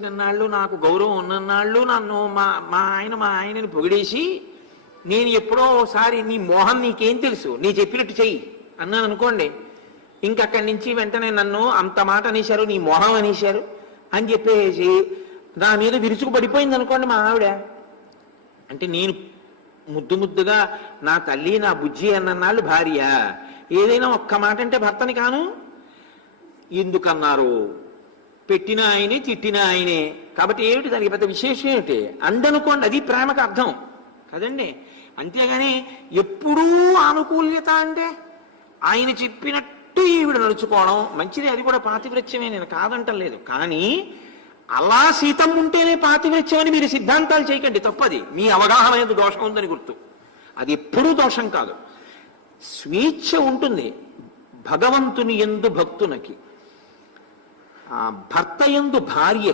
నాళ్ళు నాకు గౌరవం ఉన్ననాళ్ళు నన్ను మా ఆయనని పొగిడేసి నేను ఎప్పుడో ఒకసారి నీ మోహం నీకేం తెలుసు నీ చెప్పినట్టు చెయ్యి అన్నాను అనుకోండి, ఇంకక్కడి నుంచి వెంటనే నన్ను అంత మాట అనేశారు, నీ మోహం అనేశారు అని చెప్పేసి నా మీద విరుచుకు పడిపోయింది అనుకోండి మా ఆవిడ. అంటే నేను ముద్దుగా నా తల్లి నా బుజ్జి అన్ననాళ్ళు భార్య, ఏదైనా ఒక్క మాట అంటే భర్తని కాను. ఎందుకన్నారు? పెట్టిన ఆయనే తిట్టిన ఆయనే కాబట్టి ఏమిటి దానికి పెద్ద విశేషం ఏమిటి అందనుకోండి, అది ప్రేమకు అర్థం కదండి. అంతేగాని ఎప్పుడూ ఆనుకూల్యత అంటే ఆయన చెప్పినట్టు ఈవిడ నడుచుకోవడం మంచిది, అది కూడా పాతివ్రత్యమే, నేను కాదంటం లేదు. కానీ అలా సీతం ఉంటేనే పాతివ్రత్యం అని మీరు సిద్ధాంతాలు చేయకండి, తప్పది. మీ అవగాహన ఎందుకు దోషం ఉందని గుర్తు, అది ఎప్పుడూ దోషం కాదు. స్వేచ్ఛ ఉంటుంది భగవంతుని యందు భక్తునకి, భర్త యందు భార్య